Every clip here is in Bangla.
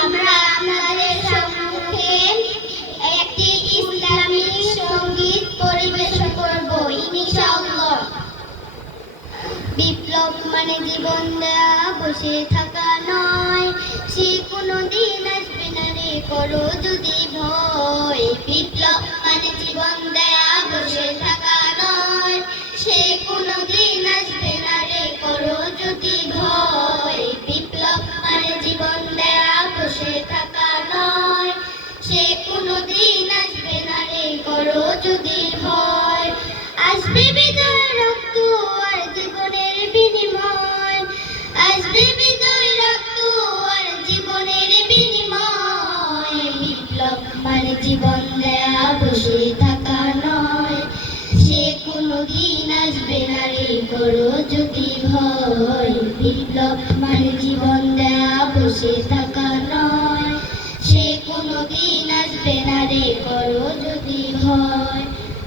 আমরা আমাদের সম্মুখে একটি ইসলামী সঙ্গীত পরিবেশন করব ইনশাআল্লাহ। বিপ্লব মানে জীবন দেয়া, বসে থাকা নয়, সে কোনোদিন আসবে না রে, করো যদি ভয়। বিপ্লব মানে জীবন দেয়া, বসে থাকা নয়, সে কোনোদিন আসবে না রে, করো যদি ভয়। বিপ্লব মানে জীবন দেয়া, বসে থাকা নয়, সে কোনোদিন আসবে না রে, করো যদি ভয়। আসবে বিজয় রক্ত আর জীবনের বিনিময়, আসবে বিজয় রক্ত আর জীবনের বিনিময়। বিপ্লব মানে জীবন দেয়া, বসে থাকা নয়, সে কোনোদিন আসবে না রে, করো যদি ভয়। বিপ্লব মানে জীবন দেয়া, বসে থাকা নয়, সে কোনোদিন আসবে না রে, করো যদি ভয়।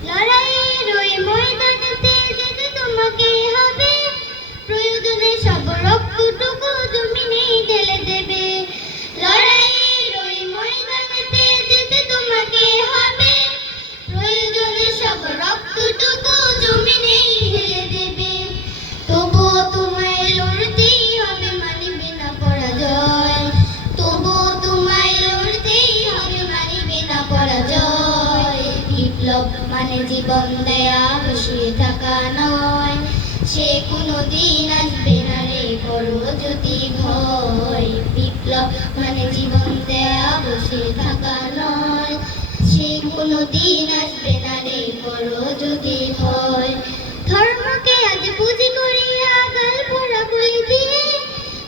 লড়াইয়ের ওই ময়দানেতে যেতে তোমাকে হবে, প্রয়োজনে সব রক্তটুকু জমিনেই ঢেলে দেবে। লড়াইয়ের ওই ময়দানেতে যেতে তোমাকে হবে, প্রয়োজনে সব রক্তটুকু জমিনেই ঢেলে দেবে। তবুও তোমায় লড়তেই হবে, মানিবে না পরাজয়। তবুও তোমায় লড়তেই হবে, মানিবে না পরাজয়। বিপ্লব মানে জীবন দেয়া, বসে থাকা নয়, সে কোনোদিন আসবে না রে, করো যদি ভয়। বিপ্লব মানে জীবন দেয়া, বসে থাকা নয়, সে কোনোদিন আসবে না রে, করো যদি ভয়। ধর্মকে আজ পুঁজি করিয়া গাল ভরা বলি দিয়ে,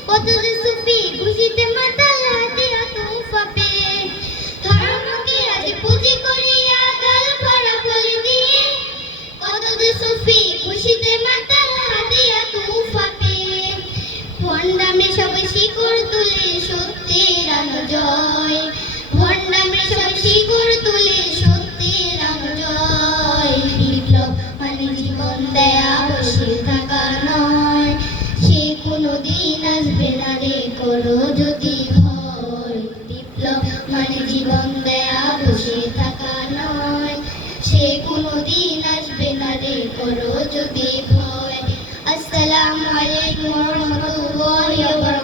কত যে সুফি খুশিতে মাতাল হাতিয়া তুফা পেয়ে। ধর্মকে আজ পুঁজি করিয়া গাল ভরা বলি দিয়ে, কত যে সুফি খুশিতে মাতাল হাতিয়া তুফা পেয়ে। ভণ্ডামে সব শিকড় তুলে সত্যের আলো জয়, ভণ্ডামে সব শিকড় তুলে সত্যের আলো জয়। বিপ্লব মানে জীবন দেয়া, বসে থাকা নয়, সে কোনোদিন আসবে না রে, করো যদি ভয়। বিপ্লব মানে জীবন দেয়া, বসে থাকা নয়, সে কোনোদিন আসবে না রে, করো যদি ভয়। আসসালামু আলাইকুম ওয়া রাহমাতুল্লাহি ওয়া বারাকাতুহু।